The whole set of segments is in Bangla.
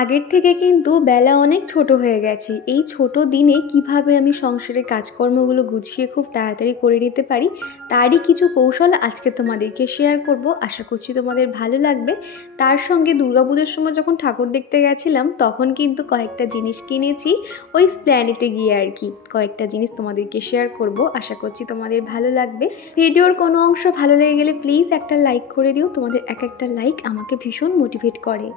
আগের থেকে কিন্তু বেলা অনেক ছোট হয়ে গেছে। এই ছোট দিনে কিভাবে আমি সংসারের কাজকর্মগুলো গুছিয়ে খুব তাড়াতাড়ি করে নিতে পারি, তারই কিছু কৌশল আজকে তোমাদেরকে শেয়ার করব। আশা করছি তোমাদের ভালো লাগবে। তার সঙ্গে দুর্গাপুজোর সময় যখন ঠাকুর দেখতে গেছিলাম তখন কিন্তু কয়েকটা জিনিস কিনেছি, ওই এসপ্ল্যানেডে গিয়ে আর কি। কয়েকটা জিনিস তোমাদেরকে শেয়ার করব, আশা করছি তোমাদের ভালো লাগবে। ভিডিওর কোনো অংশ ভালো লেগে গেলে প্লিজ একটা লাইক করে দিও। তোমাদের এক একটা লাইক আমাকে ভীষণ মোটিভেট করে।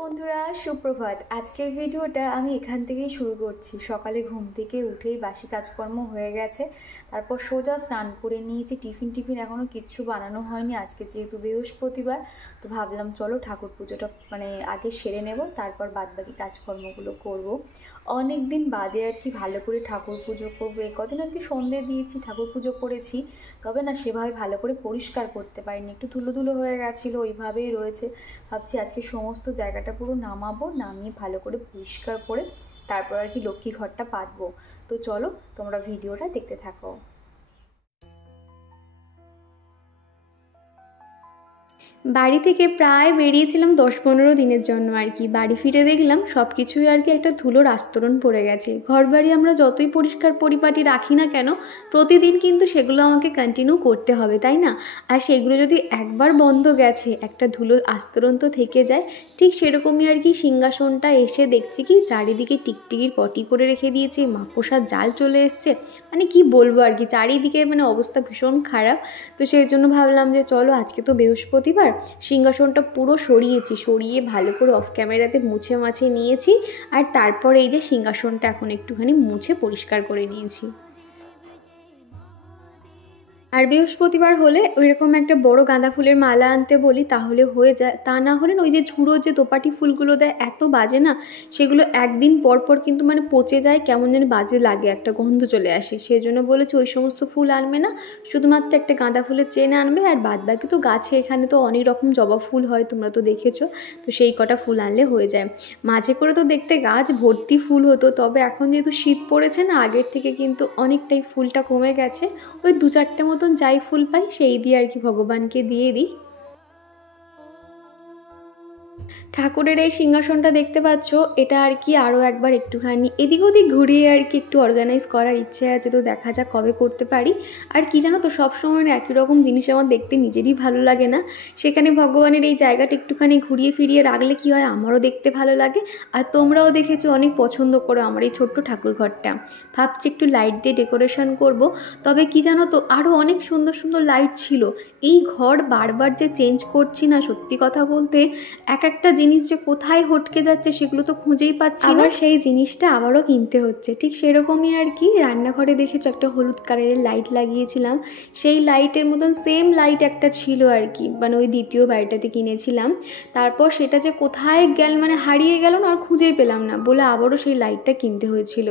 বন্ধুরা, সুপ্রভাত। আজকের ভিডিওটা আমি এখান থেকেই শুরু করছি। সকালে ঘুম থেকে উঠেই বাসি কাজকর্ম হয়ে গেছে, তারপর সোজা স্নান করে নিয়েছি। টিফিন এখনও কিচ্ছু বানানো হয়নি। আজকে যেহেতু বৃহস্পতিবার, তো ভাবলাম চলো ঠাকুর পুজোটা আগে সেরে নেব, তারপর বাদবাকি কাজকর্মগুলো করব। অনেক দিন বাদে আর কি ভালো করে ঠাকুর পুজো করবো। কদিন আর কি সন্ধে দিয়েছি, ঠাকুর পুজো করেছি, তবে না সেভাবে ভালো করে পরিষ্কার করতে পারিনি। একটু ধুলো ধুলো হয়ে গেছিলো, ওইভাবেই রয়েছে। ভাবছি আজকে সমস্ত জায়গাটা পুরো নামাবো, নামিয়ে ভালো করে পরিষ্কার করে তারপর আর কি লক্ষ্মী ঘরটা পাতবো। তো চলো তোমরা ভিডিওটা দেখতে থাকো। বাড়ি থেকে প্রায় বেরিয়েছিলাম 10-15 দিনের জন্য আর কি। বাড়ি ফিরে দেখলাম সব কিছুই আর কি একটা ধুলোর আস্তরণ পড়ে গেছে। ঘর বাড়ি আমরা যতই পরিষ্কার পরিপাটি রাখি না কেন, প্রতিদিন কিন্তু সেগুলো আমাকে কন্টিনিউ করতে হবে, তাই না? আর সেগুলো যদি একবার বন্ধ গেছে, একটা ধুলোর আস্তরণ তো থেকে যায়। ঠিক সেরকমই আর কি সিংহাসনটা এসে দেখছি কি চারিদিকে টিকটিকির পটি করে রেখে দিয়েছে, মাকড়সার জাল চলে এসছে। কি বলবো আর কি, চারিদিকে অবস্থা ভীষণ খারাপ। তো সেই জন্য ভাবলাম যে চলো আজকে তো বৃহস্পতিবার, সিংহাসনটা পুরো সরিয়ে ভালো করে অফ ক্যামেরাতে মুছে মাছে নিয়েছি। আর তারপর এই যে সিংহাসনটা এখন একটুখানি মুছে পরিষ্কার করে নিয়েছি। আর বৃহস্পতিবার হলে ওইরকম একটা বড় গাঁদা ফুলের মালা আনতে বলি, তাহলে হয়ে যায়। তা না হলে ওই যে ঝুড়ো যে দোপাটি ফুলগুলো দেয়, এত বাজে না সেগুলো। একদিন পর পর কিন্তু পচে যায়, কেমন যেন বাজে লাগে, একটা গন্ধ চলে আসে। সেই জন্য বলেছি ওই সমস্ত ফুল আনবে না, শুধুমাত্র একটা গাঁদা ফুলের চেন আনবে। আর বাদ বাকি তো গাছে এখানে তো অনেক রকম জবা ফুল হয়, তোমরা তো দেখেছো। তো সেই কটা ফুল আনলে হয়ে যায়। মাঝে করে তো দেখতে গাছ ভর্তি ফুল হতো, তবে এখন যেহেতু শীত পড়েছে না, আগের থেকে কিন্তু অনেকটাই ফুলটা কমে গেছে। ওই 2-4টে মতন যাই ফুল পাই সেই দিয়ে আর কি ভগবানকে দিয়ে দিই। ঠাকুরের এই সিংহাসনটা দেখতে পাচ্ছ, এটা আর কি আরও একবার একটুখানি এদিক ওদিক ঘুরিয়ে আর কি একটু অর্গানাইজ করার ইচ্ছে আছে। তো দেখা যাক কবে করতে পারি। আর কি জানো তো, সবসময় একই রকম জিনিস আমার দেখতে নিজেরই ভালো লাগে না। সেখানে ভগবানের এই জায়গাটা একটুখানি ঘুরিয়ে ফিরিয়ে রাখলে কি হয়, আমারও দেখতে ভালো লাগে। আর তোমরাও দেখেছো অনেক পছন্দ করো আমার এই ছোট্ট ঠাকুর ঘরটা। ভাবছি একটু লাইট দিয়ে ডেকোরেশন করব। তবে কি জানো তো, আরও অনেক সুন্দর সুন্দর লাইট ছিল। এই ঘর বারবার যে চেঞ্জ করছি না, সত্যি কথা বলতে এক একটা জিনিস যে কোথায় হটকে যাচ্ছে সেগুলো তো খুঁজেই পাচ্ছি না। আবার সেই জিনিসটা আবারও কিনতে হচ্ছে। ঠিক সেরকমই আর কি রান্নাঘরে দেখেছো একটা হলুদ কালারের লাইট লাগিয়েছিলাম, সেই লাইটের মতন সেম লাইট একটা ছিল আর কি, ওই দ্বিতীয় বাড়িটাতে কিনেছিলাম। তারপর সেটা যে কোথায় গেল, হারিয়ে গেল না, আর খুঁজেই পেলাম না বলে আবারও সেই লাইটটা কিনতে হয়েছিল।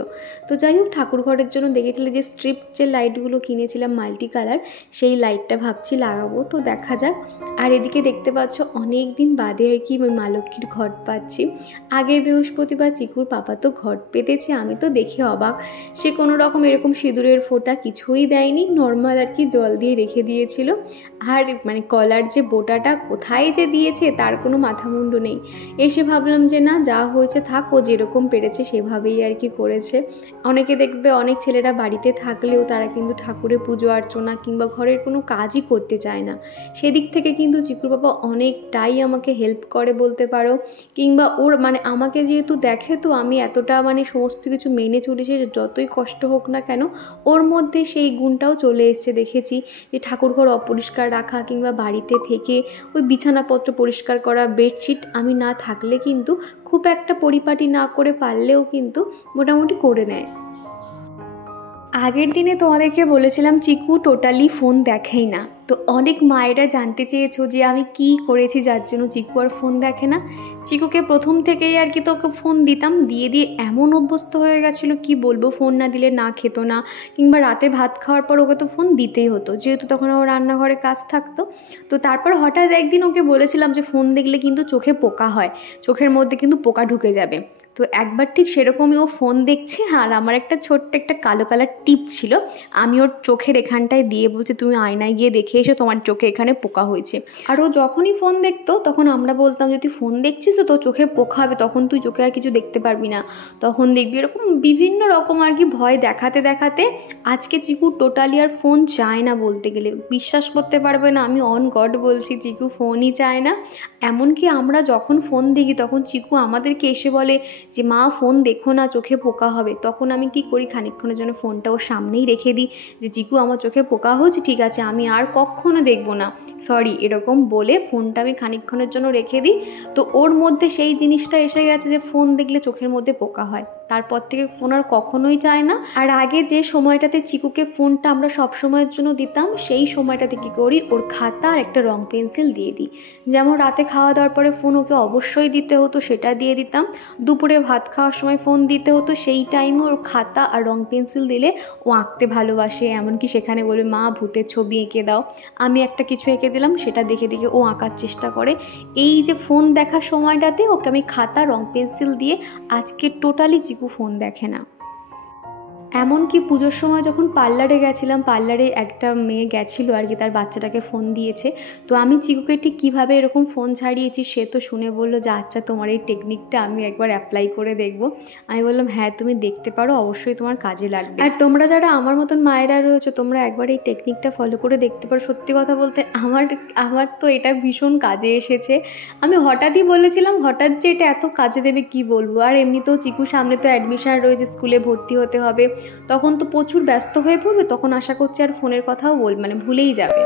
তো যাই হোক, ঠাকুর ঘরের জন্য দেখেছিলে যে স্ট্রিপ যে লাইটগুলো কিনেছিলাম মাল্টি কালার, সেই লাইটটা ভাবছি লাগাবো। তো দেখা যাক। আর এদিকে দেখতে পাচ্ছ অনেক দিন বাদে আর কি মা লক্ষ্মীর ঘট পাচ্ছি। আগের বৃহস্পতিবার চিকুর পাপা তো ঘট পেতেছে, আমি তো দেখে অবাক। সে কোনো রকম এরকম সিঁদুরের ফোঁটা কিছুই দেয়নি, নর্মাল আর কি জল দিয়ে রেখে দিয়েছিল। আর কলার যে বোটাটা কোথায় যে দিয়েছে তার কোনো মাথা মুন্ডু নেই। এসে ভাবলাম যে না, যা হয়েছে থাক, ও যেরকম পেরেছে সেভাবেই আর কি করেছে। অনেকে দেখবে অনেক ছেলেরা বাড়িতে থাকলেও তারা কিন্তু ঠাকুরের পুজো অর্চনা কিংবা ঘরের কোনো কাজই করতে চায় না। সেদিক থেকে কিন্তু চিকুর বাবা অনেকটাই আমাকে হেল্প করে বলতে পারো। কিংবা ওর আমাকে যেহেতু দেখে, তো আমি এতটা সমস্ত কিছু মেনে চলেছি, যতই কষ্ট হোক না কেন ওর মধ্যে সেই গুণটাও চলে এসছে। দেখেছি যে ঠাকুরঘর অপরিষ্কার রাখা কিংবা বাড়িতে থেকে ওই বিছানাপত্র পরিষ্কার করা, বেডশিট আমি না থাকলে কিন্তু খুব একটা পরিপাটি না করে পারলেও কিন্তু মোটামুটি করে নেয়। আগের দিনে তোমাদেরকে বলেছিলাম চিকু টোটালি ফোন দেখেই না। তো অনেক মায়েরা জানতে চেয়েছো যে আমি কি করেছি যার জন্য চিকু আর ফোন দেখে না। চিকুকে প্রথম থেকেই আর কি তোকে ফোন দিতাম, দিয়ে দিয়ে এমন অভ্যস্ত হয়ে গেছিলো কি বলবো। ফোন না দিলে না খেতো না, কিংবা রাতে ভাত খাওয়ার পর ওকে তো ফোন দিতেই হতো, যেহেতু তখন আমার রান্নাঘরে কাজ থাকতো। তো তারপর হঠাৎ একদিন ওকে বলেছিলাম যে ফোন দেখলে কিন্তু চোখে পোকা হয়, চোখের মধ্যে কিন্তু পোকা ঢুকে যাবে। তো একবার ঠিক সেরকমই ও ফোন দেখছে, আর আমার একটা ছোট্ট একটা কালো কালার টিপ ছিল, আমি ওর চোখের এখানটায় দিয়ে বলছি তুমি আয়নায় গিয়ে দেখে এসে তোমার চোখে এখানে পোকা হয়েছে। আর ও যখনই ফোন দেখতো তখন আমরা বলতাম যে তুই ফোন দেখছিস তো তোর চোখে পোকা হবে, তখন তুই চোখে আর কিছু দেখতে পারবি না, তখন দেখবি, এরকম বিভিন্ন রকম আর কি ভয় দেখাতে দেখাতে আজকে চিকু টোটালি আর ফোন চায় না বলতে গেলে। বিশ্বাস করতে পারবে না, আমি অন গড বলছি, চিকু ফোনই চায় না। এমনকি আমরা যখন ফোন দেখি তখন চিকু আমাদেরকে এসে বলে যে মা ফোন দেখো না, চোখে পোকা হবে। তখন আমি কি করি, খানিকক্ষণের জন্য ফোনটা ওর সামনেই রেখে দিই যে চিকু আমার চোখে পোকা হচ্ছে, ঠিক আছে আমি আর কখনো দেখবো না, সরি, এরকম বলে ফোনটা আমি খানিকক্ষণের জন্য রেখে দিই। তো ওর মধ্যে সেই জিনিসটা এসে গেছে যে ফোন দেখলে চোখের মধ্যে পোকা হয়। তারপর থেকে ফোন আর কখনোই চায় না। আর আগে যে সময়টাতে চিকুকে ফোনটা আমরা সব সময়ের জন্য দিতাম, সেই সময়টাতে কী করি, ওর খাতা আর একটা রং পেন্সিল দিয়ে দিই। যেমন রাতে খাওয়া দাওয়ার পরে ফোন ওকে অবশ্যই দিতে হতো, সেটা দিয়ে দিতাম। দুপুরে ভাত খাওয়ার সময় ফোন দিতে হতো, সেই টাইমে ওর খাতা আর রং পেন্সিল দিলে ও আঁকতে ভালোবাসে। এমনকি সেখানে বলবে মা ভূতের ছবি এঁকে দাও, আমি একটা কিছু এঁকে দিলাম, সেটা দেখে দেখে ও আঁকার চেষ্টা করে। এই যে ফোন দেখার সময়টাতে ওকে আমি খাতা রং পেন্সিল দিয়ে আজকে টোটালি চিকু ফোন দেখে না। এমনকি পুজোর সময় যখন পার্লারে গেছিলাম, পার্লারে একটা মেয়ে গেছিলো আর কি, তার বাচ্চাটাকে ফোন দিয়েছে। তো আমি চিকুকে ঠিক কীভাবে এরকম ফোন ছাড়িয়েছি সে তো শুনে বললো যে আচ্ছা তোমার এই টেকনিকটা আমি একবার অ্যাপ্লাই করে দেখব। আমি বললাম হ্যাঁ তুমি দেখতে পারো, অবশ্যই তোমার কাজে লাগবে। আর তোমরা যারা আমার মতন মায়েরা রয়েছো তোমরা একবার এই টেকনিকটা ফলো করে দেখতে পারো। সত্যি কথা বলতে আমার তো এটা ভীষণ কাজে এসেছে। আমি হঠাৎই বলেছিলাম, হঠাৎ যে এটা এত কাজে দেবে কি বলবো। আর এমনিতেও চিকু সামনে তো অ্যাডমিশন রয়েছে, স্কুলে ভর্তি হতে হবে, তখন তো প্রচুর ব্যস্ত হয়ে পড়বে, তখন আশা করছি আর ফোনের কথাও ভুলেই যাবে।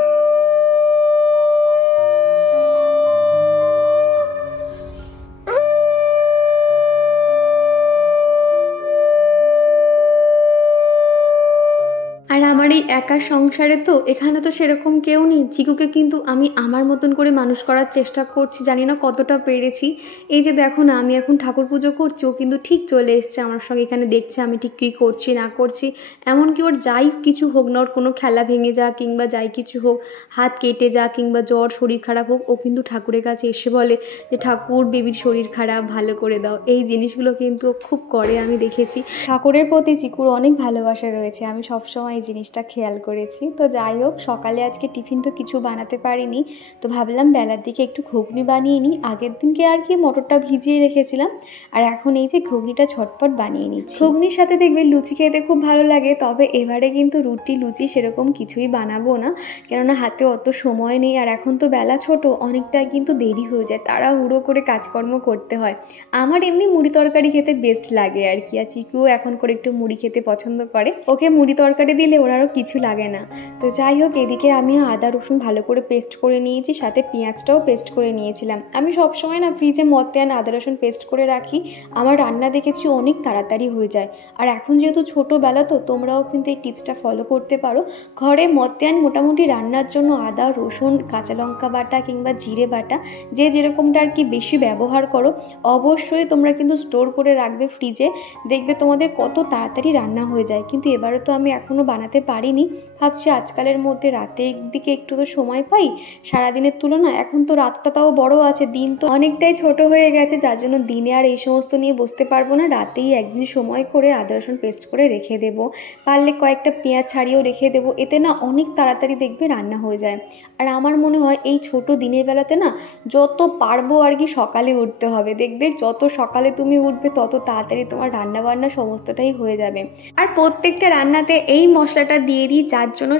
আর আমার এই একা সংসারে তো এখানে তো সেরকম কেউ নেই। চিকুকে কিন্তু আমি আমার মতন করে মানুষ করার চেষ্টা করছি, জানি না কতটা পেরেছি। এই যে দেখো না, আমি এখন ঠাকুর পুজো করছি, ও কিন্তু ঠিক চলে এসছে আমার সঙ্গে, এখানে দেখছে আমি ঠিক কী করছি না করছি। এমনকি ওর যাই কিছু হোক না, ওর কোনো খেলা ভেঙে যাক কিংবা যাই কিছু হোক, হাত কেটে যাক কিংবা জ্বর শরীর খারাপ হোক, ও কিন্তু ঠাকুরের কাছে এসে বলে যে ঠাকুর বেবির শরীর খারাপ, ভালো করে দাও। এই জিনিসগুলো কিন্তু ও খুব করে, আমি দেখেছি। ঠাকুরের প্রতি চিকুর অনেক ভালোবাসা রয়েছে, আমি সবসময় জিনিসটা খেয়াল করেছি। তো যাই হোক, সকালে আজকে টিফিন তো কিছু বানাতে পারিনি, তো ভাবলাম বেলার দিকে একটু ঘুগনি বানিয়ে নিই। আগের দিনকে আর কি মটরটা ভিজিয়ে রেখেছিলাম, আর এখন এই যে ঘুগনিটা ঝটপট বানিয়ে নিচ্ছি। ঘুগনির সাথে দেখবে লুচি খেতে খুব ভালো লাগে, তবে এবারে কিন্তু রুটি লুচি সেরকম কিছুই বানাবো না, কেননা হাতে অত সময় নেই। আর এখন তো বেলা ছোট, অনেকটা কিন্তু দেরি হয়ে যায়, তাড়াহুড়ো করে কাজকর্ম করতে হয়। আমার এমনি মুড়ি তরকারি খেতে বেস্ট লাগে আর কি, আর চিকুও এখন করে একটু মুড়ি খেতে পছন্দ করে, ওকে মুড়ি তরকারি দিলে ওর আরও কিছু লাগে না। তো যাই হোক, এদিকে আমি আদা রসুন ভালো করে পেস্ট করে নিয়েছি, সাথে পেঁয়াজটাও পেস্ট করে নিয়েছিলাম। আমি সবসময় না ফ্রিজে মতিয়ান আদা রসুন পেস্ট করে রাখি, আমার রান্না দেখেছি অনেক তাড়াতাড়ি হয়ে যায়। আর এখন যেহেতু ছোটোবেলা, তো তোমরাও কিন্তু এই টিপসটা ফলো করতে পারো। ঘরে মতিয়ান মোটামুটি রান্নার জন্য আদা রসুন কাঁচা লঙ্কা বাটা কিংবা জিরে বাটা, যে যেরকমটা আর কি বেশি ব্যবহার করো, অবশ্যই তোমরা কিন্তু স্টোর করে রাখবে ফ্রিজে, দেখবে তোমাদের কত তাড়াতাড়ি রান্না হয়ে যায়। কিন্তু এবারে তো আমি এখনও বানাতে পারিনি, ভাবছি আজকালের মধ্যে রাতের দিকে একটু তো সময় পাই সারাদিনের তুলনায়। এখন তো রাতটা তাও বড় আছে, দিন তো অনেকটাই ছোট হয়ে গেছে, যার জন্য দিনে আর এই সমস্ত নিয়ে বসতে পারবো না। রাতেই একদিন সময় করে আদা রসুন পেস্ট করে রেখে দেবো, পারলে কয়েকটা পেঁয়াজ ছাড়িয়েও রেখে দেবো, এতে না অনেক তাড়াতাড়ি দেখবে রান্না হয়ে যায়। আর আমার মনে হয় এই ছোট দিনের বেলাতে না যত পারবো আর কি সকালে উঠতে হবে, দেখবে যত সকালে তুমি উঠবে তত তাড়াতাড়ি তোমার রান্না বান্না সমস্তটাই হয়ে যাবে। আর প্রত্যেকটা রান্নাতে এই মশলাটা দিয়ে দিই, যার জন্য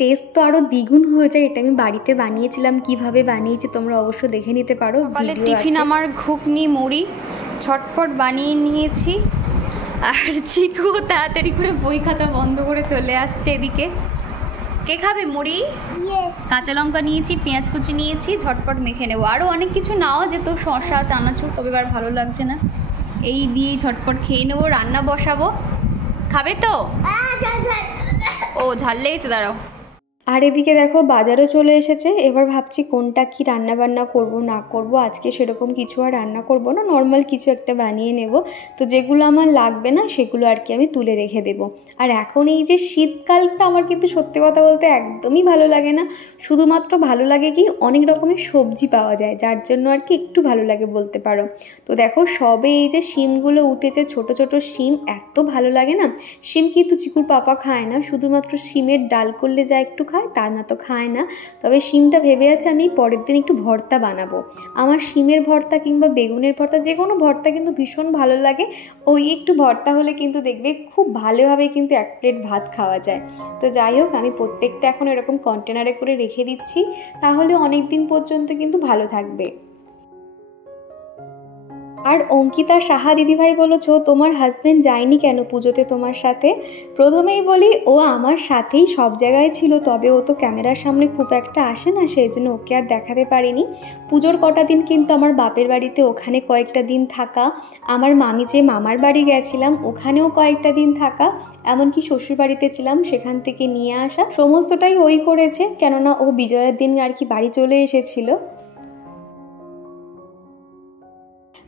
টেস্ট তো আরও দ্বিগুণ হয়ে যায়। এটা আমি বাড়িতে বানিয়েছিলাম, কিভাবে বানিয়েছি তোমরা অবশ্য দেখে নিতে পারো। সকালে টিফিন আমার ঘুগনি মুড়ি ঝটপট বানিয়ে নিয়েছি, আর চিকু তাড়াতাড়ি করে বই খাতা বন্ধ করে চলে আসছে এদিকে। কে খাবে মুড়ি? কাঁচা লঙ্কা নিয়েছি, পেঁয়াজ কুচি নিয়েছি, ঝটপট মেখে নেবো। আরও অনেক কিছু নাও যেত, শসা চানাচুর, তবে এবার ভালো লাগছে না, এই দিয়েই ঝটপট খেয়ে নেবো। রান্না বসাবো, খাবে তো? ও ঝাল লেগেছে, দাঁড়াও। আর এদিকে দেখো বাজারও চলে এসেছে, এবার ভাবছি কোনটা কি রান্না বান্না করব না করব। আজকে সেরকম কিছু আর রান্না করব না, নর্মাল কিছু একটা বানিয়ে নেব। তো যেগুলো আমার লাগবে না সেগুলো আর কি আমি তুলে রেখে দেব। আর এখন এই যে শীতকালটা আমার কিন্তু সত্যি কথা বলতে একদমই ভালো লাগে না, শুধুমাত্র ভালো লাগে কি অনেক রকমের সবজি পাওয়া যায়, যার জন্য আর কি একটু ভালো লাগে বলতে পারো। তো দেখো সবে এই যে শিমগুলো উঠেছে, ছোট ছোট শিম, এত ভালো লাগে না। শিম কিন্তু চিকুর পাপা খায় না, শুধুমাত্র শিমের ডাল করলে যা একটু খায়, তা না তো খায় না। তবে শিমটা ভেবে আছে আমি পরের দিন একটু ভর্তা বানাবো। আমার শিমের ভর্তা কিংবা বেগুনের ভর্তা, যে কোনো ভর্তা কিন্তু ভীষণ ভালো লাগে। ওই একটু ভর্তা হলে কিন্তু দেখবে খুব ভালোভাবে কিন্তু 1 প্লেট ভাত খাওয়া যায়। তো যাই হোক, আমি প্রত্যেকটা এখন এরকম কন্টেনারে করে রেখে দিচ্ছি, তাহলে অনেক দিন পর্যন্ত কিন্তু ভালো থাকবে। আর অঙ্কিতা সাহা দিদিভাই বলেছ, তোমার হাজব্যান্ড যায়নি কেন পুজোতে তোমার সাথে? প্রথমেই বলি, ও আমার সাথেই সব জায়গায় ছিল, তবে ও তো ক্যামেরার সামনে খুব একটা আসে না, সেই জন্য ওকে আর দেখাতে পারিনি। পুজোর কটা দিন কিন্তু আমার বাপের বাড়িতে, ওখানে কয়েকটা দিন থাকা, আমার মামি যে মামার বাড়ি গেছিলাম ওখানেও কয়েকটা দিন থাকা, এমনকি শ্বশুর বাড়িতে ছিলাম সেখান থেকে নিয়ে আসা, সমস্তটাই ওই করেছে। কেননা ও বিজয়ার দিন আর কি বাড়ি চলে এসেছিল।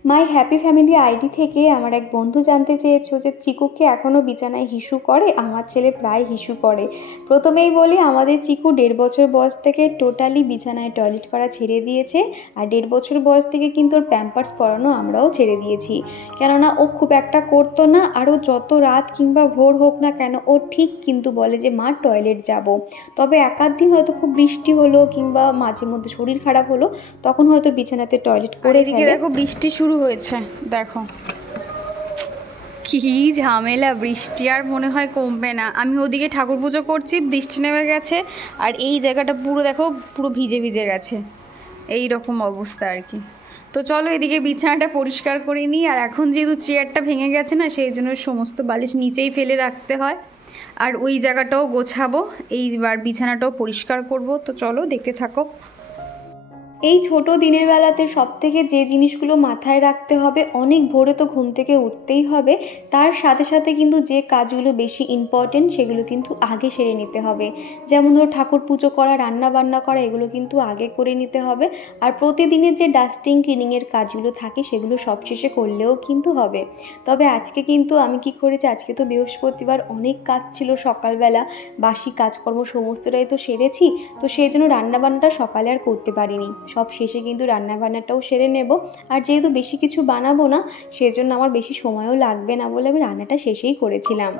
মাই হ্যাপি ফ্যামিলি আইডি থেকে আমার এক বন্ধু জানতে চেয়েছো যে চিকুকে এখনও বিছানায় হিসু করে? আমার ছেলে প্রায় হিসু করে। প্রথমেই বলি, আমাদের চিকু 1.5 বছর বয়স থেকে টোটালি বিছানায় টয়লেট করা ছেড়ে দিয়েছে। আর 1.5 বছর বয়স থেকে কিন্তু ওর প্যাম্পার্স পরানো আমরাও ছেড়ে দিয়েছি, কেননা ও খুব একটা করতো না। আর ও যত রাত কিংবা ভোর হোক না কেন, ও ঠিক কিন্তু বলে যে মা টয়লেট যাব। তবে একাধ দিন হয়তো খুব বৃষ্টি হলো কিংবা মাঝে মধ্যে শরীর খারাপ হলো, তখন হয়তো বিছানাতে টয়লেট করে ফেলে। দেখো বৃষ্টি শুরু হয়েছে, দেখো কি ঝামেলা, বৃষ্টি আর মনে হয় কমবে না। আমি ওদিকে ঠাকুর পুজো করছি, বৃষ্টি নেমে গেছে, আর এই জায়গাটা পুরো দেখো পুরো ভিজে ভিজে গেছে, এই রকম অবস্থা আর কি। তো চলো এদিকে বিছানাটা পরিষ্কার করে নিই। আর এখন যেহেতু চেয়ারটা ভেঙে গেছে না, সেই জন্য সমস্ত বালিশ নিচেই ফেলে রাখতে হয়। আর ওই জায়গাটাও গোছাবো, এইবার বিছানাটাও পরিষ্কার করব। তো চলো দেখতে থাকো। এই ছোট দিনের বেলাতে সবথেকে যে জিনিসগুলো মাথায় রাখতে হবে, অনেক ভোরে তো ঘুম থেকে উঠতেই হবে, তার সাথে সাথে কিন্তু যে কাজগুলো বেশি ইম্পর্টেন্ট সেগুলো কিন্তু আগে সেরে নিতে হবে। যেমন ধরো ঠাকুর পুজো করা, রান্না বান্না করা, এগুলো কিন্তু আগে করে নিতে হবে। আর প্রতিদিনের যে ডাস্টিং ক্লিনিংয়ের কাজগুলো থাকে সেগুলো সব শেষে করলেও কিন্তু হবে। তবে আজকে কিন্তু আমি কি করেছি, আজকে তো বৃহস্পতিবার, অনেক কাজ ছিল সকালবেলা, বাসি কাজকর্ম সমস্তটাই তো সেরেছি। তো সেই জন্য রান্নাবান্নাটা সকালে আর করতে পারিনি, সব শেষে কিন্তু রান্নাবান্নাটাও সেরে নেব। আর যেহেতু বেশি কিছু বানাবো না, সেজন্য আমার বেশি সময়ও লাগবে না বলে আমি রান্নাটা শেষেই করেছিলাম।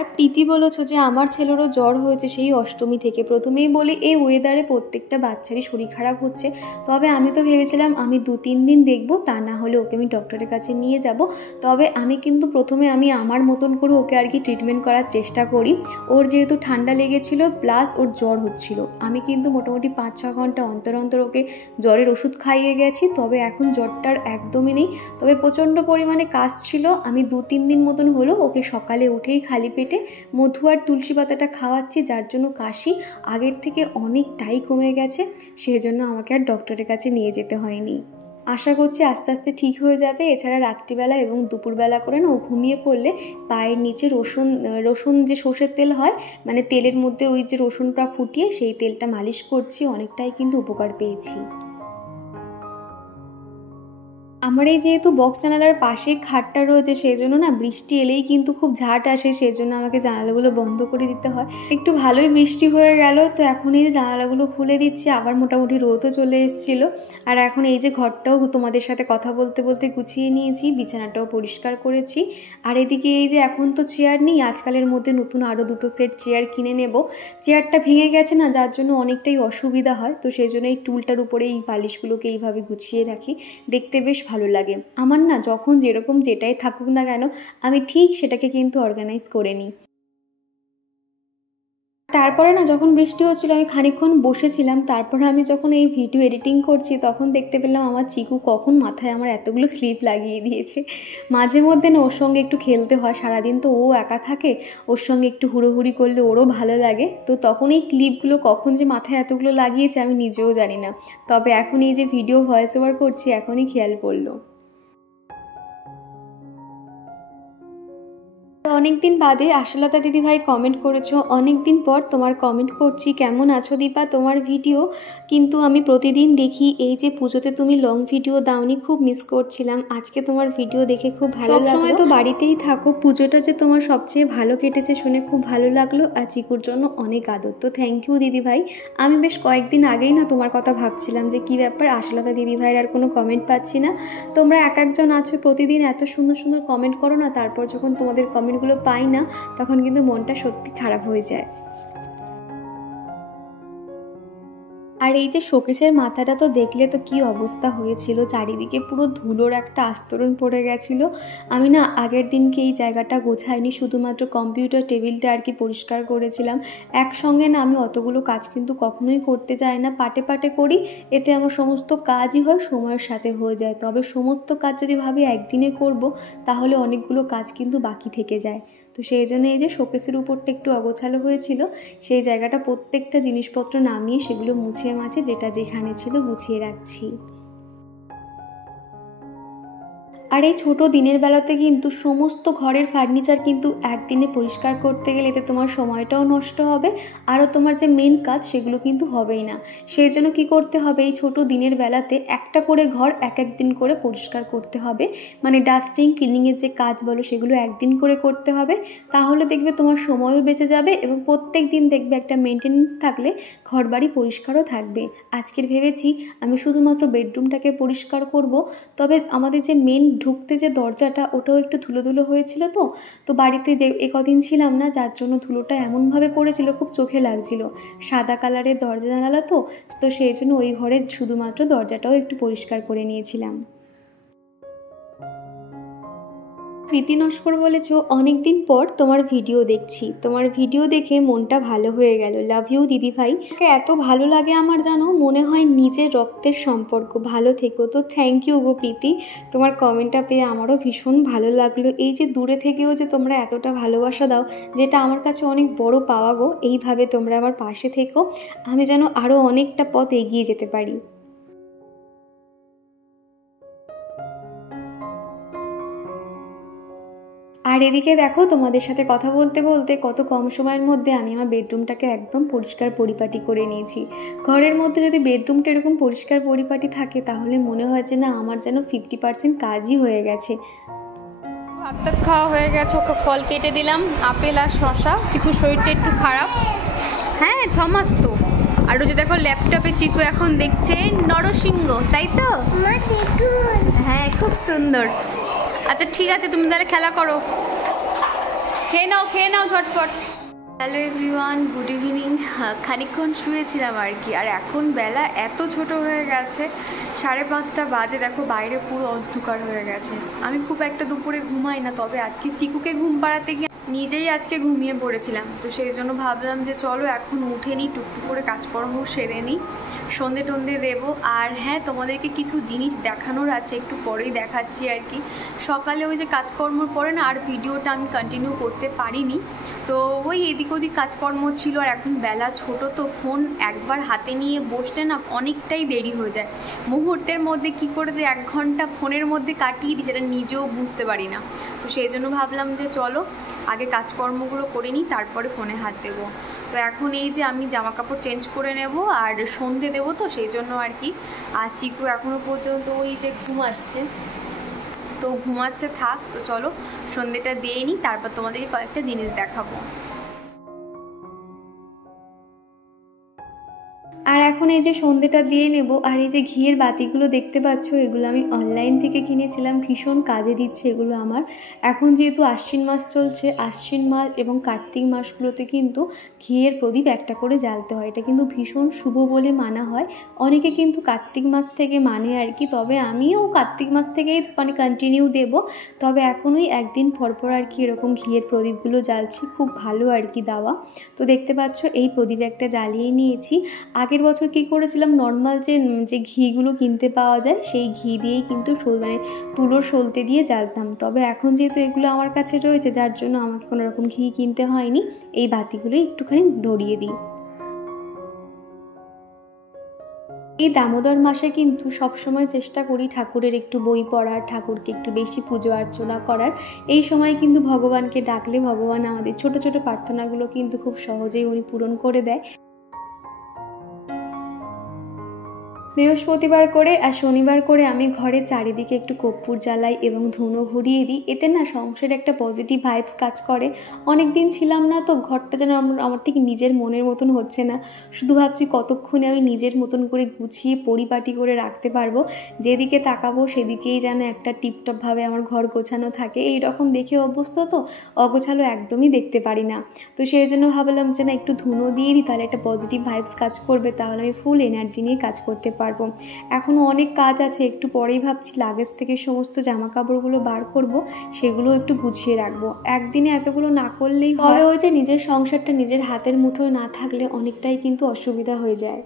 আর প্রীতি বলেছো যে আমার ছেলেরও জ্বর হয়েছে সেই অষ্টমী থেকে। প্রথমেই বলি, এই ওয়েদারে প্রত্যেকটা বাচ্চারই শরীর খারাপ হচ্ছে। তবে আমি তো ভেবেছিলাম আমি 2-3 দিন দেখবো, তা না হলে ওকে আমি ডক্টরের কাছে নিয়ে যাব। তবে আমি কিন্তু প্রথমে আমার মতন করে ওকে আর কি ট্রিটমেন্ট করার চেষ্টা করি। ওর যেহেতু ঠান্ডা লেগেছিল প্লাস ওর জ্বর হচ্ছিল, আমি কিন্তু মোটামুটি 5-6 ঘন্টা অন্তর অন্তর ওকে জ্বরের ওষুধ খাইয়ে গেছি। তবে এখন জ্বরটার একদমই নেই। তবে প্রচণ্ড পরিমাণে কাজ ছিল। আমি 2-3 দিন মতন হলো ওকে সকালে উঠেই খালি পেটে মধু আর তুলসী পাতাটা খাওয়াচ্ছি, যার জন্য কাশি আগের থেকে অনেকটাই কমে গেছে। সেই জন্য আমাকে আর ডক্টরের কাছে নিয়ে যেতে হয়নি। আশা করছি আস্তে আস্তে ঠিক হয়ে যাবে। এছাড়া রাত্রিবেলা এবং দুপুরবেলা করে না ও ঘুমিয়ে পড়লে পায়ের নিচে রসুন যে সর্ষের তেল হয়, মানে তেলের মধ্যে ওই যে রসুনটা ফুটিয়ে সেই তেলটা মালিশ করছি, অনেকটাই কিন্তু উপকার পেয়েছি। আমার এই যেহেতু বক্স জানালার পাশে খাটটা রয়েছে, সেই জন্য না বৃষ্টি এলেই কিন্তু খুব ঝাঁট আসে, সেই জন্য আমাকে জানালাগুলো বন্ধ করে দিতে হয়। একটু ভালোই বৃষ্টি হয়ে গেল, তো এখন এই যে জানালাগুলো খুলে দিচ্ছি, আবার মোটামুটি রোদও চলে এসেছিলো। আর এখন এই যে ঘরটাও তোমাদের সাথে কথা বলতে বলতে গুছিয়ে নিয়েছি, বিছানাটাও পরিষ্কার করেছি। আর এদিকে এই যে এখন তো চেয়ার নেই, আজকালের মধ্যে নতুন আরও 2 সেট চেয়ার কিনে নেব। চেয়ারটা ভেঙে গেছে না, যার জন্য অনেকটাই অসুবিধা হয়। তো সেই জন্য এই টুলটার উপরে এই বালিশগুলোকে এইভাবে গুছিয়ে রাখি, দেখতে বেশ ভালো লাগে। আমার না যখন যেরকম যেটাই থাকুক না কেন, আমি ঠিক সেটাকে কিন্তু অর্গানাইজ করে নিই। তারপরে না যখন বৃষ্টি হচ্ছিলো আমি খানিকক্ষণ বসেছিলাম, তারপরে আমি যখন এই ভিডিও এডিটিং করছি তখন দেখতে পেলাম আমার চিকু কখন মাথায় আমার এতগুলো ক্লিপ লাগিয়ে দিয়েছে। মাঝে মধ্যে না ওর সঙ্গে একটু খেলতে হয়, সারাদিন তো ও একা থাকে, ওর সঙ্গে একটু হুড়োহুড়ি করলে ওরও ভালো লাগে। তো তখন এই ক্লিপগুলো কখন যে মাথায় এতগুলো লাগিয়েছে আমি নিজেও জানি না। তবে এখন এই যে ভিডিও ভয়েস ওভার করছি এখনই খেয়াল পড়লো। অনেকদিন বাদে আশালতা দিদিভাই কমেন্ট করেছো, অনেকদিন পর তোমার কমেন্ট করছি, কেমন আছো দীপা? তোমার ভিডিও কিন্তু আমি প্রতিদিন দেখি, এই যে পুজোতে তুমি লং ভিডিও দাওনি, খুব মিস করছিলাম। আজকে তোমার ভিডিও দেখে খুব ভালো লাগলো। সবসময় তো বাড়িতেই থাকো, পুজোটা যে তোমার সবচেয়ে ভালো কেটেছে শুনে খুব ভালো লাগলো। আর চিকুর জন্য অনেক আদর। তো থ্যাংক ইউ দিদিভাই। আমি বেশ কয়েকদিন আগেই না তোমার কথা ভাবছিলাম যে কী ব্যাপার, আশালতা দিদিভাইয়ের আর কোনো কমেন্ট পাচ্ছি না। তোমরা এক একজন আছো প্রতিদিন এত সুন্দর সুন্দর কমেন্ট করো না, তারপর যখন তোমাদের কমেন্ট টাইমগুলো পাই না তখন কিন্তু মনটা সত্যি খারাপ হয়ে যায়। আর এই যে শোকেসের মাথাটা তো দেখলে তো কি অবস্থা হয়েছিল, চারিদিকে পুরো ধুলোর একটা আস্তরণ পড়ে গেছিলো। আমি না আগের দিনকে এই জায়গাটা গোছাইনি, শুধুমাত্র কম্পিউটার টেবিলটা আর কি পরিষ্কার করেছিলাম। একসঙ্গে না আমি অতগুলো কাজ কিন্তু কখনোই করতে যাই না, পাটে পাটে করি, এতে আমার সমস্ত কাজই হয় সময়ের সাথে হয়ে যায়। তবে সমস্ত কাজ যদি ভাবি একদিনে করব তাহলে অনেকগুলো কাজ কিন্তু বাকি থেকে যায়। তো সেই জন্য এই যে শোকেসের উপরটা একটু অগোছালো হয়েছিল, সেই জায়গাটা প্রত্যেকটা জিনিসপত্র নামিয়ে সেগুলো মুছিয়ে মাছে যেটা যেখানে ছিল গুছিয়ে রাখছি। আর এই ছোটো দিনের বেলাতে কিন্তু সমস্ত ঘরের ফার্নিচার কিন্তু একদিনে পরিষ্কার করতে গেলে এতে তোমার সময়টাও নষ্ট হবে, আরও তোমার যে মেন কাজ সেগুলো কিন্তু হবেই না। সেই জন্য কী করতে হবে, এই ছোটো দিনের বেলাতে একটা করে ঘর এক একদিন করে পরিষ্কার করতে হবে, মানে ডাস্টিং ক্লিনিংয়ের যে কাজ বলো সেগুলো একদিন করে করতে হবে। তাহলে দেখবে তোমার সময়ও বেঁচে যাবে এবং প্রত্যেক দিন দেখবে একটা মেনটেনেন্স থাকলে ঘর বাড়ি পরিষ্কারও থাকবে। আজকের ভেবেছি আমি শুধুমাত্র বেডরুমটাকে পরিষ্কার করব, তবে আমাদের যে মেন ঢুকতে যে দরজাটা ওটাও একটু ধুলো ধুলো হয়েছিল। তো বাড়িতে যে কদিন ছিলাম না, যার জন্য ধুলোটা এমনভাবে পড়েছিল খুব চোখে লাগছিল। সাদা কালারের দরজা জানালা তো সেই জন্য ওই ঘরের শুধুমাত্র দরজাটাও একটু পরিষ্কার করে নিয়েছিলাম। প্রীতি নস্কর বলেছো অনেক দিন পর তোমার ভিডিও দেখছি, তোমার ভিডিও দেখে মনটা ভালো হয়ে গেল। লাভ ইউ দিদি ভাই, এত ভালো লাগে আমার, জানো মনে হয় নিজের রক্তের সম্পর্ক। ভালো থেকো। তো থ্যাংক ইউ গো প্রীতি, তোমার কমেন্টটা পেয়ে আমারও ভীষণ ভালো লাগলো। এই যে দূরে থেকেও যে তোমরা এতটা ভালোবাসা দাও, যেটা আমার কাছে অনেক বড় পাওয়া গো। এইভাবে তোমরা আমার পাশে থেকো, আমি যেন আরও অনেকটা পথ এগিয়ে যেতে পারি। আর এদিকে দেখো তোমাদের সাথে কথা বলতে বলতে কত কম সময়ের মধ্যে আমি আমার বেডরুমটাকে একদম পরিষ্কার পরিপাটি করে নিয়েছি। ঘরের মধ্যে যদি বেডরুমটা এরকম পরিষ্কার পরিপাটি থাকে তাহলে মনে হয় যে না আমার যেন 50% কাজই হয়ে গেছে। ভাত টাত খাওয়া হয়ে গেছে, ওকে ফল কেটে দিলাম, আপেল আর শশা। চিকুর শরীরটা একটু খারাপ। হ্যাঁ থমাস তো। আর ওই যে দেখো ল্যাপটপে চিকু এখন দেখছে নরসিংহ, তাই তো? হ্যাঁ খুব সুন্দর। আচ্ছা ঠিক আছে, তুমি তাহলে খেলা করো, খেয়ে নাও ঝটপট। Hello everyone, good evening. খানিকক্ষণ শুয়েছিলাম আর কি, আর এখন বেলা এত ছোট হয়ে গেছে, 5:30 বাজে। দেখো বাইরে পুরো অন্ধকার হয়ে গেছে। আমি খুব একটা দুপুরে ঘুমাই না, তবে আজকে চিকুকে ঘুম পাড়াতে গিয়ে নিজেই আজকে ঘুমিয়ে পড়েছিলাম। তো সেই জন্য ভাবলাম যে চলো এখন উঠে নিই, টুকটুক করে কাজকর্ম সেরে নিই, সন্ধে টন্ধে দেবো। আর হ্যাঁ তোমাদেরকে কিছু জিনিস দেখানোর আছে, একটু পরেই দেখাচ্ছি আর কি। সকালে ওই যে কাজকর্মর পরে না আর ভিডিওটা আমি কন্টিনিউ করতে পারিনি, তো ওই এদিক ওদিক কাজকর্ম ছিল। আর এখন বেলা ছোট, তো ফোন একবার হাতে নিয়ে বসলে না অনেকটাই দেরি হয়ে যায়। মুহূর্তের মধ্যে কি করে যে 1 ঘন্টা ফোনের মধ্যে কাটিয়ে দিই সেটা নিজেও বুঝতে পারি না। তো সেই জন্য ভাবলাম যে চলো আগে কাজকর্মগুলো করে নিই, তারপরে ফোনে হাত দেবো। তো এখন এই যে আমি জামা কাপড় চেঞ্জ করে নেব আর সন্ধে দেবো, তো সেই জন্য আর কি। আর চিকু এখনও পর্যন্ত ওই যে ঘুমাচ্ছে, থাক। তো চলো সন্ধেটা দিয়ে নিই, তারপর তোমাদেরকে কয়েকটা জিনিস দেখাবো। আর এখন এই যে সন্ধেটা দিয়ে নেব। আর এই যে ঘিয়ের বাতিগুলো দেখতে পাচ্ছ, এগুলো আমি অনলাইন থেকে কিনেছিলাম, ভীষণ কাজে দিচ্ছে এগুলো আমার। এখন যেহেতু আশ্বিন মাস চলছে, আশ্বিন মাস এবং কার্তিক মাসগুলোতে কিন্তু ঘিয়ের প্রদীপ একটা করে জ্বালতে হয়, এটা কিন্তু ভীষণ শুভ বলে মানা হয়। অনেকে কিন্তু কার্তিক মাস থেকে মানে আর কি, তবে আমিও কার্তিক মাস থেকেই মানে কন্টিনিউ দেব। তবে এখন ওই একদিন পরপর আর কি এরকম ঘিয়ের প্রদীপগুলো জ্বালছি, খুব ভালো আর কি দেওয়া। তো দেখতে পাচ্ছ এই প্রদীপ একটা জ্বালিয়ে নিয়েছি। আগের বছর কী করেছিলাম, নর্মাল যে ঘিগুলো কিনতে পাওয়া যায় সেই ঘি দিয়েই কিন্তু মানে তুলোর সলতে দিয়ে জ্বালতাম। তবে এখন যেহেতু এগুলো আমার কাছে রয়েছে, যার জন্য আমাকে কোনো রকম ঘি কিনতে হয়নি, এই বাতিগুলো একটুখানি ধরিয়ে দিই। এই দামোদর মাসে কিন্তু সবসময় চেষ্টা করি ঠাকুরের একটু বই পড়ার, ঠাকুরকে একটু বেশি পুজো অর্চনা করার। এই সময় কিন্তু ভগবানকে ডাকলে ভগবান আমাদের ছোট ছোট প্রার্থনাগুলো কিন্তু খুব সহজেই উনি পূরণ করে দেয়। বৃহস্পতিবার করে আর শনিবার করে আমি ঘরের চারিদিকে একটু কর্পূর জ্বালাই এবং ধুনো ঘুরিয়ে দিই। এতে না সংসারে একটা পজিটিভ ভাইবস কাজ করে। অনেক দিন ছিলাম না, তো ঘরটা যেন আমার ঠিক নিজের মনের মতন হচ্ছে না। শুধু ভাবছি কতক্ষণে আমি নিজের মতন করে গুছিয়ে পরিপাটি করে রাখতে পারবো, যেদিকে তাকাবো সেদিকেই যেন একটা টিপটপভাবে আমার ঘর গোছানো থাকে। এই রকম দেখে অভ্যস্ত, তো অগোছালো একদমই দেখতে পারি না। তো সেই জন্য ভাবলাম যে না, একটু ধুনো দিয়ে দিই, তাহলে একটা পজিটিভ ভাইবস কাজ করবে, তাহলে আমি ফুল এনার্জি নিয়ে কাজ করতে পারবো। এখনও অনেক কাজ আছে, একটু পরেই ভাবছি লাগেজ থেকে সমস্ত জামা কাপড়গুলো বার করব, সেগুলো একটু গুছিয়ে রাখবো। একদিনে এতগুলো না করলেই হয়, ওই যে নিজের সংসারটা নিজের হাতের মুঠোয় না থাকলে অনেকটাই কিন্তু অসুবিধা হয়ে যায়।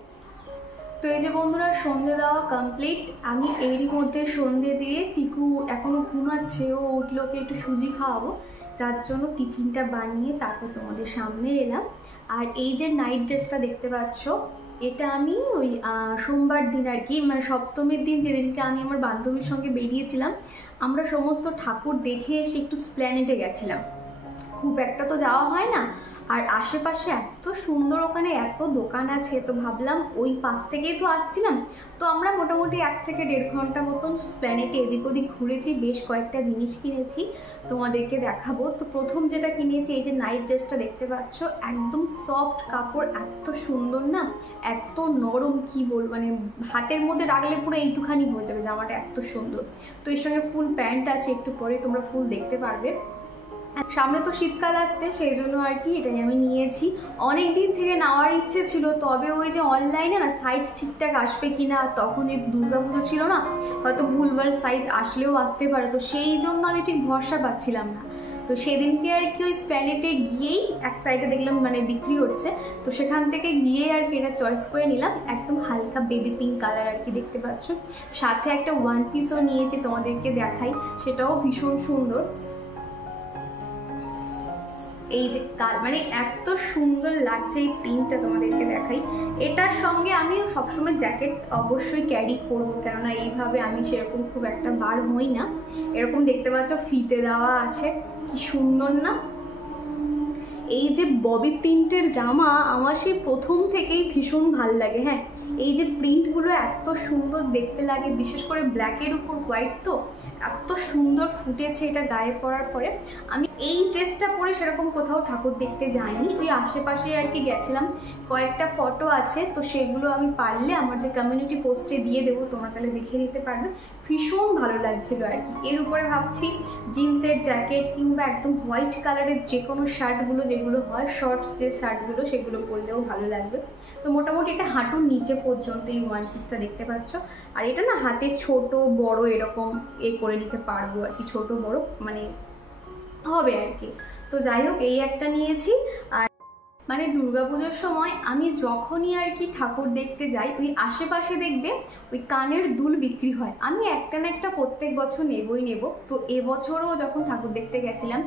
তো এই যে বন্ধুরা, সন্ধে দেওয়া কমপ্লিট। আমি এরই মধ্যে সন্ধে দিয়ে চিকু এখনও ঘুমাচ্ছে, ও উঠলোকে একটু সুজি খাওয়াবো, যার জন্য টিফিনটা বানিয়ে তারপর তোমাদের সামনে এলাম। আর এই যে নাইট ড্রেসটা দেখতে পাচ্ছ, এটা আমি ওই সোমবার দিন আর কি, মানে সপ্তমীর দিন, যেদিনকে আমি আমার বান্ধবীর সঙ্গে বেরিয়েছিলাম, আমরা সমস্ত ঠাকুর দেখে এসে একটু স্প্ল্যানেডে গেছিলাম। খুব একটা তো যাওয়া হয় না, আর আশেপাশে এত সুন্দর, ওখানে এত দোকান আছে, তো ভাবলাম ওই পাশ থেকেই তো আসছিলাম, তো আমরা মোটামুটি 1 থেকে 1.5 ঘন্টা মতন স্প্ল্যানেডে এদিক ওদিক ঘুরেছি, বেশ কয়েকটা জিনিস কিনেছি, তোমাদেরকে দেখাবো। তো প্রথম যেটা কিনেছি, এই যে নাইট ড্রেসটা দেখতে পাচ্ছ, একদম সফট কাপড়, এত সুন্দর না, এত নরম, কি বল, মানে হাতের মধ্যে রাখলে পুরো এইটুখানি হয়ে যাবে জামাটা, এত সুন্দর। তো এর সঙ্গে ফুল প্যান্ট আছে, একটু পরে তোমরা ফুল দেখতে পারবে। সামনে তো শীতকাল আসছে, সেই জন্য আর কি এটাই আমি নিয়েছি। অনেক দিন থেকে নেওয়ার ইচ্ছে ছিল, তবে ওই যে অনলাইনে না সাইজ ঠিকঠাক আসবে কিনা, তখন এই দুর্গাপুজো ছিল না, হয়তো ভুলভাল সাইজ আসলেও আসতে পারে, তো সেই জন্য আমি ঠিক ভরসা পাচ্ছিলাম না। তো সেদিনকে আর কি ওই স্প্ল্যানেডে গিয়েই এক সাইডে দেখলাম মানে বিক্রি হচ্ছে, তো সেখান থেকে গিয়ে আর কি এটা চয়েস করে নিলাম। একদম হালকা বেবি পিঙ্ক কালার আর কি দেখতে পাচ্ছ, সাথে একটা ওয়ান পিসও নিয়েছি, তোমাদেরকে দেখাই, সেটাও ভীষণ সুন্দর। এই যে মানে এত সুন্দর লাগছে এই প্রিন্টটা, তোমাদেরকে দেখাই। এটার সঙ্গে আমি সবসময় জ্যাকেট অবশ্যই ক্যারি করবো, কেননা এইভাবে আমি সেরকম খুব একটা বার হই না। এরকম দেখতে পাচ্ছ ফিতে দেওয়া আছে, কি সুন্দর না। এই যে ববি প্রিন্টের জামা আমার সেই প্রথম থেকেই ভীষণ ভাল লাগে। হ্যাঁ, এই যে প্রিন্টগুলো এত সুন্দর দেখতে লাগে, বিশেষ করে ব্ল্যাকের উপর হোয়াইট, তো এত সুন্দর ফুটেছে এটা গায়ে পরার পরে। আমি এই ড্রেসটা পরে সেরকম কোথাও ঠাকুর দেখতে যাইনি, ওই আশেপাশে আর কি গেছিলাম, কয়েকটা ফটো আছে, তো সেগুলো আমি পারলে আমার যে কমিউনিটি পোস্টে দিয়ে দেবো, তোমরা তাহলে দেখে নিতে পারবে। ভীষণ ভালো লাগছিল আর কি। এর উপরে ভাবছি জিন্সের জ্যাকেট কিংবা একদম হোয়াইট কালারের যে কোনো শার্টগুলো, যেগুলো হয় শর্টস যে শার্টগুলো, সেগুলো পরলেও ভালো লাগবে। তো মোটামুটি এটা হাঁটুর নিচে পর্যন্ত এই ওয়ান পিসটা দেখতে পাচ্ছ। আর এটা না হাতে ছোট বড় এরকম করে নিতে পারবো আর কি, ছোট বড় মানে হবে আর কি। তো যাই হোক, এই একটা নিয়েছি। আর মানে দুর্গাপুজোর সময় আমি যখনই আর কি ঠাকুর দেখতে যাই, ওই আশেপাশে দেখবে ওই কানের দুল বিক্রি হয়, আমি একটা না একটা প্রত্যেক বছর নেবই নেব। তো এবছরও যখন ঠাকুর দেখতে গেছিলাম,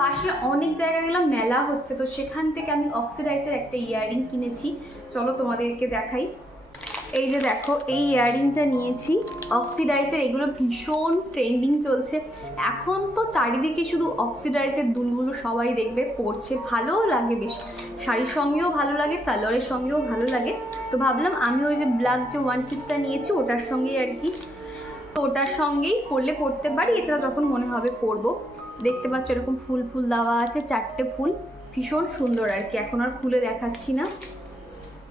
পাশে অনেক জায়গায় গেলাম, মেলা হচ্ছে, তো সেখান থেকে আমি অক্সিডাইজের একটা ইয়াররিং কিনেছি, চলো তোমাদেরকে দেখাই। এই যে দেখো, এই ইয়াররিংটা নিয়েছি অক্সিডাইজের, এগুলো ভীষণ ট্রেন্ডিং চলছে এখন, তো চারিদিকে শুধু অক্সিডাইজের দুলগুলো সবাই দেখবে পরছে, ভালোও লাগে, বেশ শাড়ির সঙ্গেও ভালো লাগে, সালোয়ারের সঙ্গেও ভালো লাগে। তো ভাবলাম আমি ওই যে ব্ল্যাক যে ওয়ান পিসটা নিয়েছি ওটার সঙ্গেই আর কি, তো ওটার সঙ্গেই পরলে পরতে পারি, এছাড়া যখন মনে হবে পরবো। দেখতে পাচ্ছ এরকম ফুল ফুল দেওয়া আছে, 4টে ফুল, ভীষণ সুন্দর আর কি। এখন আর খুলে দেখাচ্ছি না।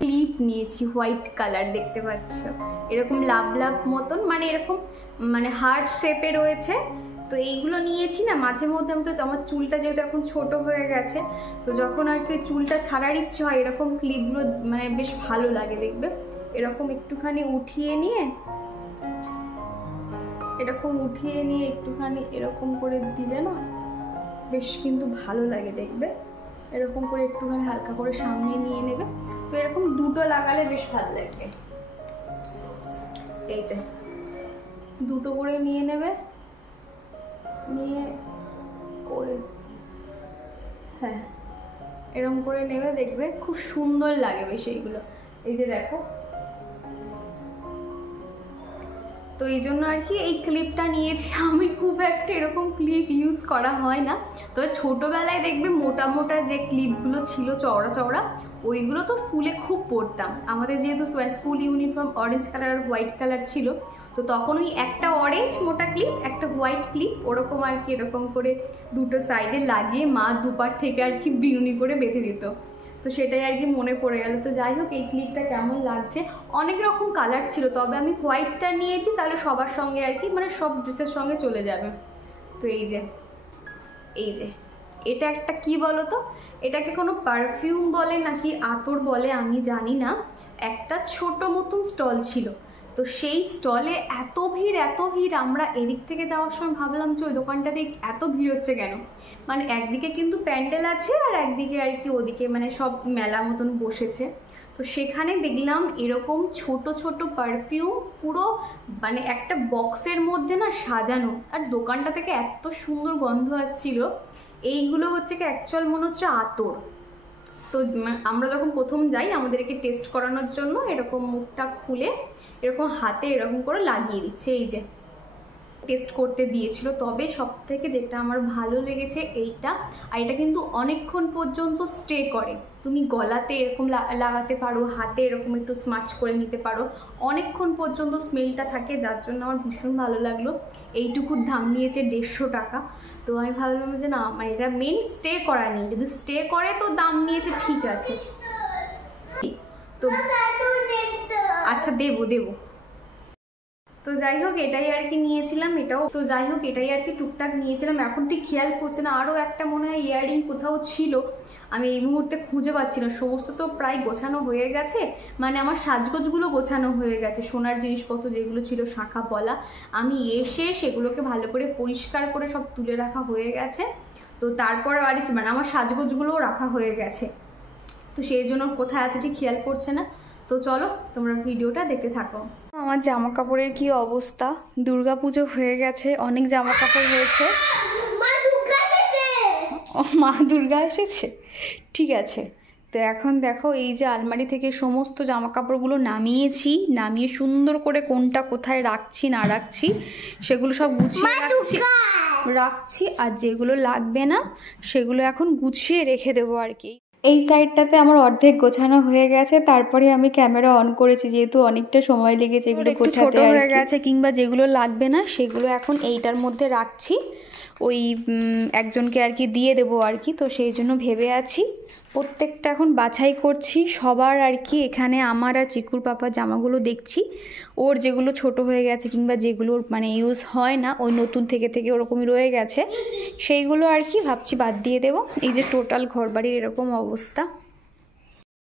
ক্লিপ নিয়েছি হোয়াইট কালার, দেখতে পাচ্ছ এরকম লাভ লাভ মতন, মানে এরকম মানে হার্ট শেপে রয়েছে। তো এইগুলো নিয়েছি না, মাঝে মধ্যে আমি তো আমার চুলটা যেহেতু এখন ছোট হয়ে গেছে, তো যখন আর কি চুলটা ছাড়ার ইচ্ছে হয়, এরকম ক্লিপগুলো মানে বেশ ভালো লাগে দেখবে। এরকম একটুখানি উঠিয়ে নিয়ে একটুখানি এরকম করে দিলে না বেশ কিন্তু ভালো লাগে দেখবে। এরকম করে একটুখানি হালকা করে সামনে নিয়ে নেবে, তো এরকম দুটো লাগালে বেশ ভালো লাগবে। এই যে দুটো করে নিয়ে নেবে, নিয়ে করে হ্যাঁ এরকম করে নেবে, দেখবে খুব সুন্দর লাগে বেশ এইগুলো। এই যে দেখো, তো এই জন্য আর কি এই ক্লিপটা নিয়েছি। আমি খুব একটা এরকম ক্লিপ ইউজ করা হয় না, তবে ছোটোবেলায় দেখবে মোটা মোটা যে ক্লিপগুলো ছিল চওড়া চওড়া, ওইগুলো তো স্কুলে খুব পরতাম। আমাদের যেহেতু স্কুল ইউনিফর্ম অরেঞ্জ কালার আর হোয়াইট কালার ছিল, তো তখন ওই একটা অরেঞ্জ মোটা ক্লিপ, একটা হোয়াইট ক্লিপ, ওরকম আর কি এরকম করে দুটো সাইডে লাগিয়ে মা দুপার থেকে আর কি বিনুনি করে বেঁধে দিত। তো সেটাই আর কি মনে পড়ে গেল। তো যাই হোক, এই ক্লিপটা কেমন লাগছে, অনেক রকম কালার ছিল, তবে আমি হোয়াইটটা নিয়েছি, তাহলে সবার সঙ্গে আর কি মানে সব ড্রেসের সঙ্গে চলে যাবে। তো এই যে এটা একটা কি বলো তো, এটাকে কোনো পারফিউম বলে নাকি আতর বলে আমি জানি না, একটা ছোট মতন স্টল ছিল। তো সেই স্টলে এত ভিড়, আমরা এদিক থেকে যাওয়ার সময় ভাবলাম যে ওই দোকানটাতে এত ভিড় হচ্ছে কেন, মানে একদিকে কিন্তু প্যান্ডেল আছে আর একদিকে আর কি ওদিকে মানে সব মেলা মতন বসেছে। তো সেখানে দেখলাম এরকম ছোট ছোট পারফিউম পুরো মানে একটা বক্সের মধ্যে না সাজানো, আর দোকানটা থেকে এত সুন্দর গন্ধ আসছিল। এইগুলো হচ্ছে কি অ্যাকচুয়াল মনে হচ্ছে আতর। তো আমরা যখন প্রথম যাই আমাদেরকে টেস্ট করানোর জন্য এরকম মুখটা খুলে এরকম হাতে এরকম করে লাগিয়ে দিচ্ছে, এই যে টেস্ট করতে দিয়েছিল। তবে সব থেকে যেটা আমার ভালো লেগেছে এইটা, আর এটা কিন্তু অনেকক্ষণ পর্যন্ত স্টে করে, তুমি গলাতে এরকম লাগাতে পারো, হাতে এরকম একটু স্মাচ করে নিতে পারো, অনেকক্ষণ পর্যন্ত স্মেলটা থাকে, যার জন্য আমার ভীষণ ভালো লাগলো। এইটুকুর দাম নিয়েছে 150 টাকা। তো আমি ভাবলাম যে না, মানে এটা মেন স্টে করা নেই, যদি স্টে করে তো দাম নিয়েছে ঠিক আছে। তো আচ্ছা দেবো। তো যাই হোক, এটাই আর কি নিয়েছিলাম, এটাও তো যাই হোক এটাই আর কি টুকটাক নিয়েছিলাম। এখন ঠিক খেয়াল করছে না, আরও একটা মনে হয় ইয়াররিং কোথাও ছিল, আমি এই মুহূর্তে খুঁজে পাচ্ছি না। সমস্ত তো প্রায় গোছানো হয়ে গেছে, মানে আমার সাজগোজগুলো গোছানো হয়ে গেছে, সোনার জিনিসপত্র যেগুলো ছিল শাঁখা পলা, আমি এসে সেগুলোকে ভালো করে পরিষ্কার করে সব তুলে রাখা হয়ে গেছে। তো তারপর আর কি মানে আমার সাজগোজগুলোও রাখা হয়ে গেছে, তো সেই জন্য কোথায় আছে ঠিক খেয়াল করছে না। তো চলো তোমরা ভিডিওটা দেখতে থাকো। আমার জামা কাপড়ের কি অবস্থা, দুর্গাপুজো হয়ে গেছে, অনেক জামা কাপড় হয়েছে। মা দুর্গা এসেছে, ঠিক আছে। তো এখন দেখো এই যে আলমারি থেকে সমস্ত জামা কাপড়গুলো নামিয়েছি, নামিয়ে সুন্দর করে কোনটা কোথায় রাখছি না রাখছি সেগুলো সব গুছিয়ে রাখছি, আর যেগুলো লাগবে না সেগুলো এখন গুছিয়ে রেখে দেবো আর কি। এই সাইডটাতে আমার অর্ধেক গোছানো হয়ে গেছে, তারপরে আমি ক্যামেরা অন করেছি যেহেতু অনেকটা সময় লেগেছে এগুলো গোছাতে, ছোট হয়ে গেছে কিংবা যেগুলো লাগবে না সেগুলো এখন এইটার মধ্যে রাখছি, ওই একজনকে আর কি দিয়ে দেবো আর কি। তো সেই জন্য ভেবে আছি প্রত্যেকটা এখন বাছাই করছি সবার আর কি। এখানে আমার আর চিকুর পাপার জামাগুলো দেখছি, ওর যেগুলো ছোট হয়ে গেছে কিংবা যেগুলো মানে ইউজ হয় না, ওই নতুন থেকে ওরকমই রয়ে গেছে, সেইগুলো আর কি ভাবছি বাদ দিয়ে দেবো। এই যে টোটাল ঘরবাড়ির এরকম অবস্থা।